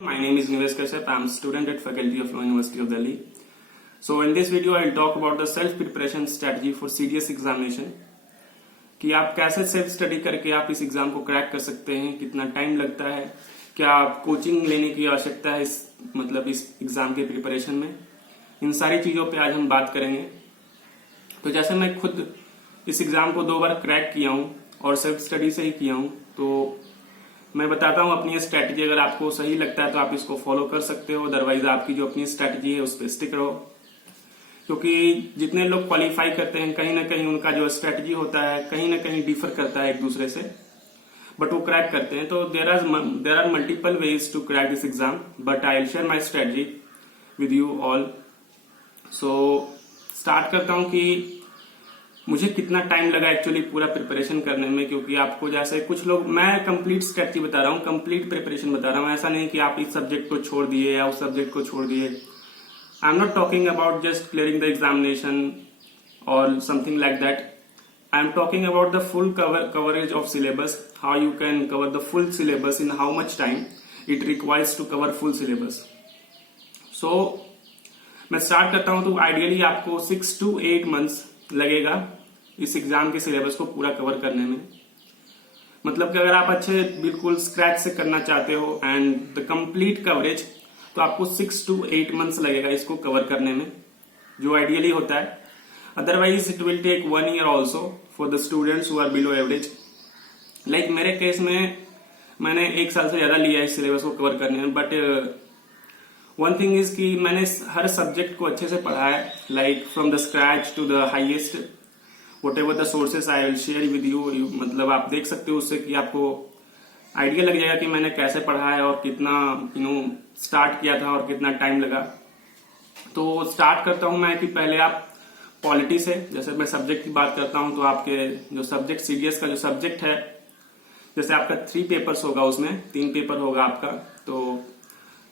My name is Nivesh Kashyap. I am a student at Faculty of Law, University of Delhi. So in this video I will talk about the self preparation strategy for CDS examination. कि आप कैसे self study करके आप इस exam को crack कर सकते हैं, कितना टाइम लगता है, क्या आप कोचिंग लेने की आवश्यकता है इस एग्जाम के प्रिपरेशन में, इन सारी चीजों पे आज हम बात करेंगे। तो जैसे मैं खुद इस एग्जाम को 2 बार क्रैक किया हूँ और सेल्फ स्टडी से ही किया हूँ, तो मैं बताता हूँ अपनी स्ट्रैटेजी। अगर आपको सही लगता है तो आप इसको फॉलो कर सकते हो, अदरवाइज आपकी जो अपनी स्ट्रैटेजी है उस पर स्टिक रहो। क्योंकि जितने लोग क्वालिफाई करते हैं कहीं ना कहीं उनका जो स्ट्रैटेजी होता है कहीं ना कहीं डिफर करता है एक दूसरे से, बट वो क्रैक करते हैं। तो there are multiple ways to crack this exam, but I will share my strategy with you all. So start करता हूँ कि मुझे कितना टाइम लगा एक्चुअली पूरा प्रिपरेशन करने में। क्योंकि आपको जैसे कुछ लोग, मैं कंप्लीट स्ट्रैटेजी बता रहा हूँ, कंप्लीट प्रिपरेशन बता रहा हूँ, ऐसा नहीं कि आप इस सब्जेक्ट को छोड़ दिए या उस सब्जेक्ट को छोड़ दिए। I am not talking about just clearing the examination और something like that. I am talking about the full coverage of syllabus, how you can cover the full syllabus in how much time it requires to cover full syllabus. So मैं start करता हूँ। तो ideally आपको 6 to 8 months लगेगा इस exam के syllabus को पूरा कवर करने में। मतलब कि अगर आप अच्छे बिल्कुल स्क्रैच से करना चाहते हो एंड द कंप्लीट कवरेज, तो आपको 6 to 8 months लगेगा इसको कवर करने में, जो आइडियली होता है। Otherwise it will take 1 year also for the students who are below average. Like मेरे केस में मैंने 1 साल से ज्यादा लिया है इस सिलेबस को कवर करने में। बट वन थिंग इज कि मैंने हर सब्जेक्ट को अच्छे से पढ़ा है, like from the scratch to the highest, whatever the sources I will share with you। मतलब आप देख सकते हो उससे कि आपको आइडिया लग जाएगा कि मैंने कैसे पढ़ा है और कितना स्टार्ट किया था और कितना टाइम लगा। तो स्टार्ट करता हूं मैं कि पहले आप पॉलिटी से, जैसे मैं सब्जेक्ट की बात करता हूं तो आपके जो सब्जेक्ट सीडीएस का जो सब्जेक्ट है, जैसे आपका 3 पेपर्स होगा, उसमें 3 पेपर होगा आपका। तो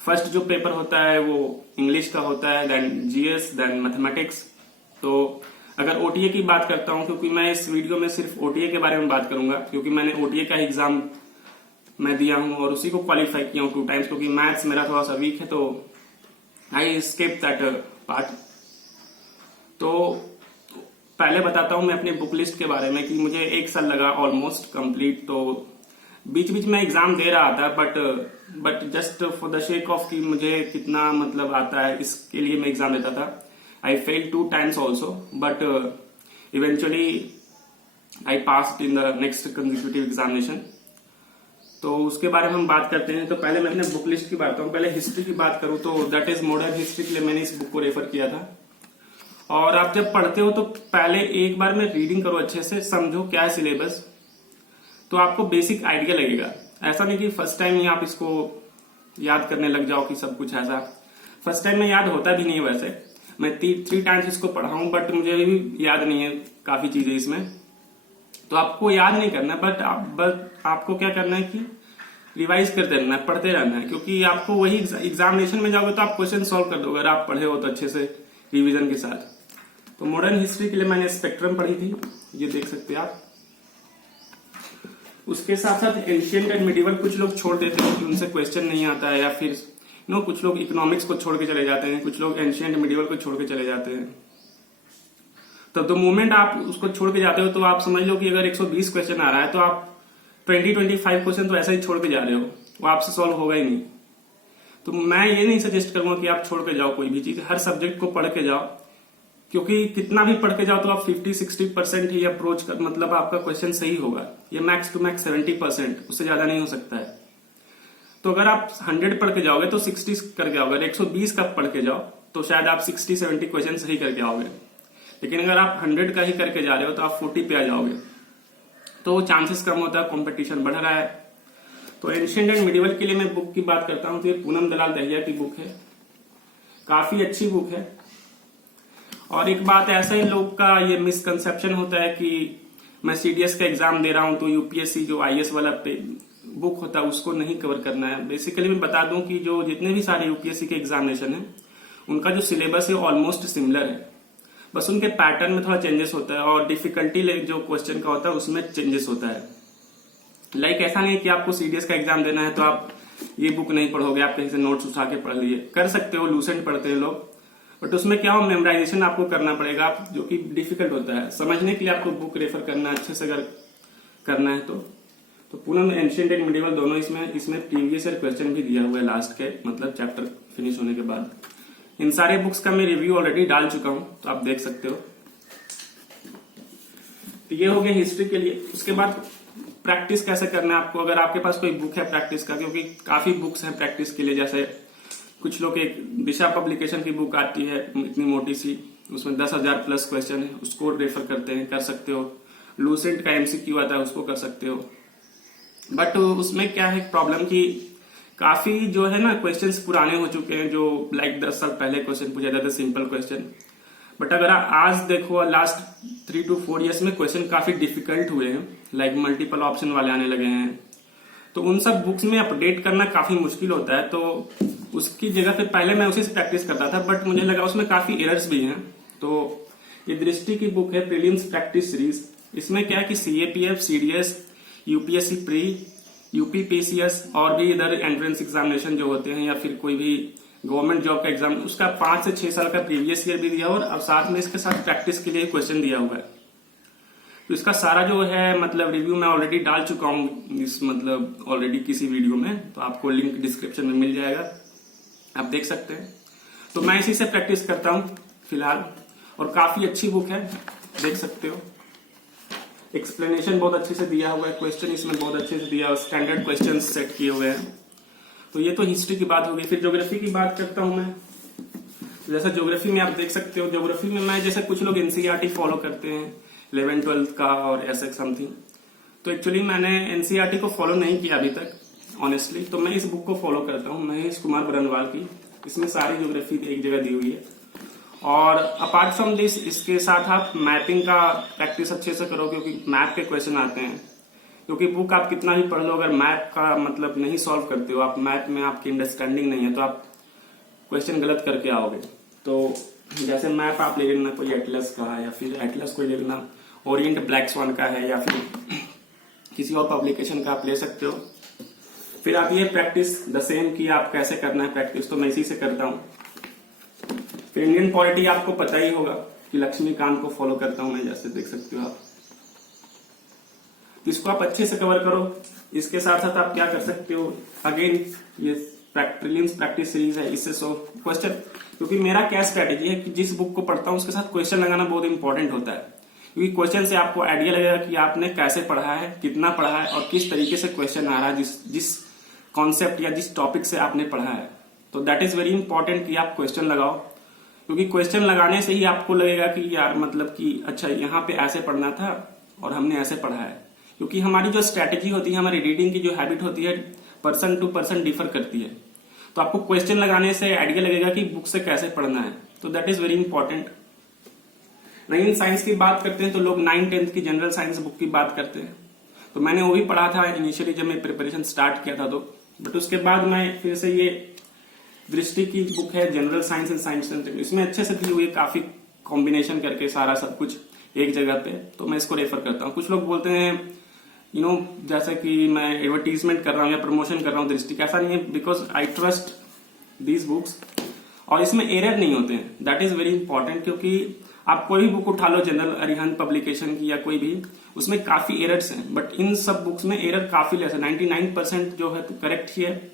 फर्स्ट जो पेपर होता है वो इंग्लिश का होता है, देन जीएस, देन मैथमेटिक्स। तो अगर ओटीए की बात करता हूं, क्योंकि मैं इस वीडियो में सिर्फ ओटीए के बारे में बात करूंगा, क्योंकि मैंने ओटीए का एग्जाम मैं दिया हूं और उसी को क्वालिफाई किया हूं 2 times। क्योंकि मैथ्स मेरा थोड़ा सा वीक है तो आई स्किप दैट पार्ट। तो पहले बताता हूं मैं अपनी बुक लिस्ट के बारे में कि मुझे 1 साल लगा ऑलमोस्ट कंप्लीट। तो बीच बीच में एग्जाम दे रहा था, but just for the shake of कि मुझे कितना मतलब आता है इसके लिए मैं एग्जाम देता था। I failed 2 times also, but eventually I passed in the next consecutive examination। तो उसके बारे में हम बात करते हैं। तो पहले मैं अपने बुक लिस्ट की बात करूं। पहले हिस्ट्री की बात करूं तो दैट इज मॉडर्न हिस्ट्री के लिए मैंने इस बुक को रेफर किया था। और आप जब पढ़ते हो तो पहले एक बार में रीडिंग करो, अच्छे से समझो क्या है सिलेबस, तो आपको बेसिक आइडिया लगेगा। ऐसा नहीं कि फर्स्ट टाइम ही आप इसको याद करने लग जाओ कि सब कुछ ऐसा। फर्स्ट टाइम में याद होता भी नहीं है। वैसे मैं 3 times इसको पढ़ा हूं, बट मुझे भी याद नहीं है काफी चीजें इसमें। तो आपको याद नहीं करना, बट आपको क्या करना है कि रिवाइज करते रहना है, पढ़ते रहना है। क्योंकि आपको वही एग्जामिनेशन में जाओगे तो आप क्वेश्चन सॉल्व कर दोगे अगर आप पढ़े हो तो अच्छे से रिवीजन के साथ। तो मॉडर्न हिस्ट्री के लिए मैंने स्पेक्ट्रम पढ़ी थी, ये देख सकते हैं आप। उसके साथ साथ एंशिएंट एंड मिडिवल कुछ लोग छोड़ देते हैं कि उनसे क्वेश्चन नहीं आता है, या फिर कुछ लोग इकोनॉमिक्स को छोड़ के चले जाते हैं, कुछ लोग एंशिएंट मिडिवल को छोड़ के चले जाते हैं। तो द मोमेंट आप उसको छोड़ के जाते हो तो आप समझ लो कि अगर 120 क्वेश्चन आ रहा है तो आप 20-25 क्वेश्चन तो ऐसा ही छोड़ के जा रहे हो, वो आपसे सॉल्व होगा ही नहीं। तो मैं ये नहीं सजेस्ट करूंगा कि आप छोड़ के जाओ कोई भी चीज, हर सब्जेक्ट को पढ़ के जाओ। क्योंकि कितना भी पढ़ के जाओ तो आप 50-60% ही अप्रोच कर, मतलब आपका क्वेश्चन सही होगा। ये मैक्स टू मैक्स 70%, उससे ज्यादा नहीं हो सकता है। तो अगर आप 100 पढ़ के जाओगे तो 60 करके आओगे। अगर 120 का पढ़ के जाओ तो शायद आप 60-70 क्वेश्चन सही करके आओगे। लेकिन अगर आप 100 का ही करके जा रहे हो तो आप 40 पे आ जाओगे, तो चांसेस कम होता है, कंपटीशन बढ़ रहा है। तो एंशिएंट एंड मिडिवल के लिए मैं बुक की बात करता हूं तो ये पूनम दलाल दहिया की बुक है, काफी अच्छी बुक है। और एक बात ऐसा ही लोग का ये मिसकंसेप्शन होता है कि मैं सीडीएस का एग्जाम दे रहा हूं तो यूपीएससी जो आईएएस वाला बुक होता है उसको नहीं कवर करना है। बेसिकली मैं बता दूं कि जो जितने भी सारे यूपीएससी के एग्जामिनेशन है उनका जो सिलेबस है ऑलमोस्ट सिमिलर है, बस उनके पैटर्न में थोड़ा चेंजेस होता है और डिफिकल्टी जो क्वेश्चन का होता है उसमें चेंजेस होता है। लाइक ऐसा नहीं कि आपको सीडीएस का एग्जाम देना है तो आप ये बुक नहीं पढ़ोगे, आप कहीं से नोट्स उठा के पढ़ लिए, कर सकते हो, लूसेंट पढ़ते हैं लोग, बट उसमें क्या हो, मेमोराइजेशन आपको करना पड़ेगा, जो कि डिफिकल्ट होता है। समझने के लिए आपको बुक रेफर करना अच्छे से, अगर करना है तो पूनम एंशिएंट एंड मिडिवल दोनों इसमें प्रीवियस ईयर क्वेश्चन भी दिया हुआ है लास्ट के, मतलब चैप्टर फिनिश होने के बाद। इन सारे बुक्स का मैं रिव्यू ऑलरेडी डाल चुका हूं, तो आप देख सकते हो। तो ये हो गया हिस्ट्री के लिए। उसके बाद प्रैक्टिस कैसे करना है आपको, अगर आपके पास कोई बुक है प्रैक्टिस का, क्योंकि काफी बुक्स हैं प्रैक्टिस के लिए। जैसे कुछ लोग एक दिशा पब्लिकेशन की बुक आती है इतनी मोटी सी, उसमें 10,000 प्लस क्वेश्चन है, उसको रेफर करते हैं, कर सकते हो। लूसेंट का एमसीक्यू आता है, उसको कर सकते हो। बट उसमें क्या है प्रॉब्लम की काफी जो है ना क्वेश्चंस पुराने हो चुके हैं, जो लाइक 10 साल पहले क्वेश्चन पूछा जाता है, सिंपल क्वेश्चन। बट अगर आज देखो लास्ट 3 to 4 ईयर्स में क्वेश्चन काफी डिफिकल्ट हुए हैं, लाइक मल्टीपल ऑप्शन वाले आने लगे हैं, तो उन सब बुक्स में अपडेट करना काफी मुश्किल होता है। तो उसकी जगह पे पहले मैं उसी से प्रैक्टिस करता था, बट मुझे लगा उसमें काफी एरर्स भी हैं। तो ये दृष्टि की बुक है, प्रीलिम्स प्रैक्टिस सीरीज। इसमें क्या है कि CAPF, CDS, UPSC pre, UPPCS और भी इधर एंट्रेंस एग्जामिनेशन जो होते हैं, या फिर कोई भी गवर्नमेंट जॉब का एग्जाम, उसका 5 से 6 साल का प्रीवियस ईयर भी दिया, और अब साथ में इसके साथ प्रैक्टिस के लिए क्वेश्चन दिया हुआ है। तो इसका सारा जो है मतलब रिव्यू मैं ऑलरेडी डाल चुका हूँ इस मतलब ऑलरेडी किसी वीडियो में, तो आपको लिंक डिस्क्रिप्शन में मिल जाएगा, आप देख सकते हैं। तो मैं इसी से प्रैक्टिस करता हूँ फिलहाल, और काफी अच्छी बुक है, देख सकते हो। एक्सप्लेनेशन बहुत अच्छे से दिया हुआ है, क्वेश्चन इसमें बहुत अच्छे से दिया हुआ, स्टैंडर्ड क्वेश्चन सेट किए हुए हैं। तो ये तो हिस्ट्री की बात होगी। फिर ज्योग्राफी की बात करता हूं मैं। जैसे ज्योग्राफी में आप देख सकते हो, ज्योग्राफी में मैं जैसे कुछ लोग एनसीईआरटी फॉलो करते हैं 11th 12th का और ऐसे समथिंग, तो एक्चुअली मैंने एनसीईआरटी को फॉलो नहीं किया अभी तक ऑनेस्टली। तो मैं इस बुक को फॉलो करता हूँ, महेश कुमार बरनवाल की। इसमें सारी ज्योग्राफी एक जगह दी हुई है। और अपार्ट फ्रॉम दिस, इसके साथ आप मैपिंग का प्रैक्टिस अच्छे से करो, क्योंकि मैप के क्वेश्चन आते हैं। क्योंकि बुक आप कितना भी पढ़ लो, अगर मैप का मतलब नहीं सॉल्व करते हो, आप मैप में आपकी अंडरस्टैंडिंग नहीं है, तो आप क्वेश्चन गलत करके आओगे। तो जैसे मैप आप ले लेना कोई एटलस का, या फिर एटलस कोई ले लेना ओरिएंट ब्लैक स्वान का है, या फिर किसी और पब्लिकेशन का आप ले सकते हो। फिर आप ये प्रैक्टिस द सेम की आप कैसे करना है प्रैक्टिस, तो मैं इसी से करता हूँ। फिर इंडियन पॉलिटी आपको पता ही होगा कि लक्ष्मीकांत को फॉलो करता हूं मैं, जैसे देख सकते हो आप। इसको आप अच्छे से कवर करो। इसके साथ साथ आप क्या कर सकते हो, अगेन ये प्रीलिम्स प्रैक्टिस सीरीज है, इससे सो क्वेश्चन, क्योंकि मेरा क्या स्ट्रेटेजी है कि जिस बुक को पढ़ता हूं उसके साथ क्वेश्चन लगाना बहुत इंपॉर्टेंट होता है। क्योंकि क्वेश्चन से आपको आइडिया लगेगा कि आपने कैसे पढ़ा है, कितना पढ़ा है, और किस तरीके से क्वेश्चन आ रहा है, जिस कॉन्सेप्ट या जिस टॉपिक से आपने पढ़ा है। तो दैट इज वेरी इंपॉर्टेंट कि आप क्वेश्चन लगाओ, क्योंकि क्वेश्चन लगाने से ही आपको लगेगा कि यार मतलब कि अच्छा यहाँ पे ऐसे पढ़ना था और हमने ऐसे पढ़ा है। क्योंकि हमारी जो स्ट्रैटेजी होती है, हमारी रीडिंग की जो हैबिट होती है, पर्सन टू पर्सन डिफर करती है। तो आपको क्वेश्चन लगाने से आइडिया लगेगा कि बुक से कैसे पढ़ना है। तो दैट इज वेरी इंपॉर्टेंट। नहीं, साइंस की बात करते हैं तो लोग 9th 10th की जनरल साइंस बुक की बात करते हैं। तो मैंने वो भी पढ़ा था इनिशियली जब मैं प्रिपरेशन स्टार्ट किया था, तो बट उसके बाद मैं फिर से ये दृष्टि की बुक है जनरल साइंस एंड साइंस, इसमें अच्छे से दी हुई है, काफी कॉम्बिनेशन करके सारा सब कुछ एक जगह पे। तो मैं इसको रेफर करता हूँ। कुछ लोग बोलते हैं जैसे कि मैं एडवर्टीजमेंट कर रहा हूँ या प्रमोशन कर रहा हूँ दृष्टि का, ऐसा नहीं है, because I trust these books, और इसमें एरर नहीं होते हैं। That is very important. क्योंकि आप कोई भी बुक उठा लो जनरल अरिहंत पब्लिकेशन की या कोई भी, उसमें काफी एरर्स हैं, बट इन सब बुक्स में एरर काफी लेस है। 99% जो है तो करेक्ट ही है,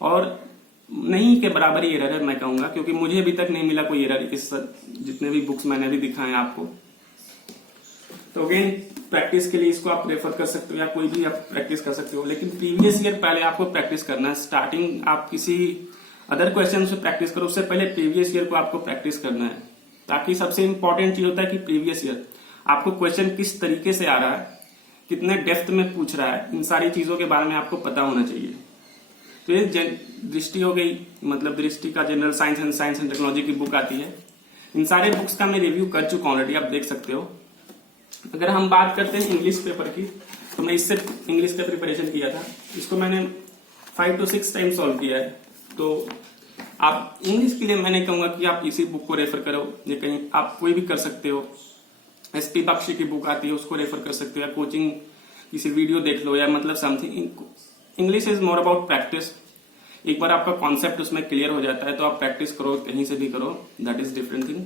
और नहीं के बराबर ही एरर है मैं कहूंगा, क्योंकि मुझे अभी तक नहीं मिला कोई एरर इस जितने भी बुक्स मैंने अभी दिखाए आपको। तो अगेन प्रैक्टिस के लिए इसको आप रेफर कर सकते हो, या कोई भी आप प्रैक्टिस कर सकते हो, लेकिन प्रीवियस ईयर पहले आपको प्रैक्टिस करना है। स्टार्टिंग आप किसी अदर क्वेश्चन से प्रैक्टिस करो, उससे पहले प्रीवियस ईयर को आपको प्रैक्टिस करना है, ताकि सबसे इंपॉर्टेंट चीज होता है कि प्रीवियस ईयर आपको क्वेश्चन किस तरीके से आ रहा है, कितने डेप्थ में पूछ रहा है, इन सारी चीजों के बारे में आपको पता होना चाहिए। तो ये दृष्टि हो गई, मतलब दृष्टि का जनरल साइंस एंड टेक्नोलॉजी की बुक आती है। इन सारे बुक्स का मैं रिव्यू कर चुका हूं ऑलरेडी, आप देख सकते हो। अगर हम बात करते हैं इंग्लिश पेपर की, तो मैं इससे इंग्लिश का प्रिपरेशन किया था, इसको मैंने 5 to 6 टाइम सॉल्व किया है। तो आप इंग्लिश के लिए मैंने कहूंगा कि आप इसी बुक को रेफर करो, या कहीं आप कोई भी कर सकते हो। SP बख्शी की बुक आती है, उसको रेफर कर सकते हो, या कोचिंग किसी वीडियो देख लो, या मतलब something. English is more about practice. एक बार आपका कॉन्सेप्ट उसमें क्लियर हो जाता है तो आप प्रैक्टिस करो, कहीं से भी करो, दैट इज डिफरेंट थिंग।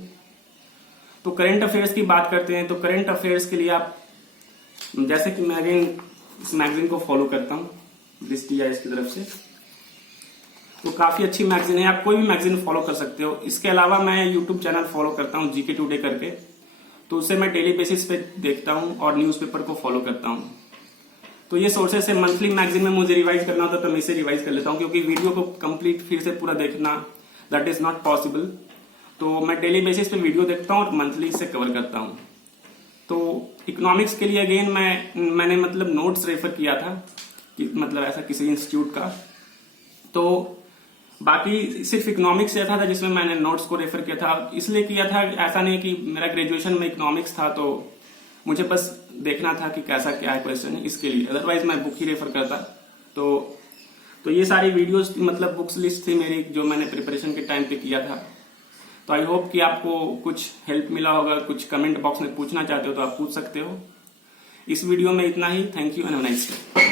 तो करंट अफेयर्स की बात करते हैं। तो करंट अफेयर्स के लिए आप, जैसे कि मैं अगेन इस मैगजीन को फॉलो करता हूँ BSTIS की तरफ से, तो काफी अच्छी मैगजीन है, आप कोई भी मैगजीन फॉलो कर सकते हो। इसके अलावा मैं यूट्यूब चैनल फॉलो करता हूँ GK टुडे करके, तो उससे मैं डेली बेसिस पे देखता हूँ और न्यूज़पेपर को फॉलो करता हूँ। तो ये सोर्सेस है। मंथली मैगजीन में मुझे रिवाइज करना होता है तो मैं इसे रिवाइज कर लेता हूँ, क्योंकि वीडियो को कंप्लीट फिर से पूरा देखना दैट इज नॉट पॉसिबल। तो मैं डेली बेसिस पे वीडियो देखता हूँ और मंथली इसे कवर करता हूँ। तो इकोनॉमिक्स के लिए अगेन मैंने मतलब नोट्स रेफर किया था कि मतलब ऐसा किसी इंस्टीट्यूट का, तो बाकी सिर्फ इकोनॉमिक्स ऐसा था जिसमें मैंने नोट्स को रेफर किया था। इसलिए किया था, ऐसा नहीं कि मेरा ग्रेजुएशन में इकोनॉमिक्स था तो मुझे बस देखना था कि कैसा क्या है क्वेश्चन, इसके लिए, अदरवाइज मैं बुक ही रेफर करता। तो ये सारी वीडियोस मतलब बुक्स लिस्ट थी मेरी जो मैंने प्रिपरेशन के टाइम पे किया था। तो आई होप कि आपको कुछ हेल्प मिला होगा। कुछ कमेंट बॉक्स में पूछना चाहते हो तो आप पूछ सकते हो। इस वीडियो में इतना ही। Thank you and have a nice day.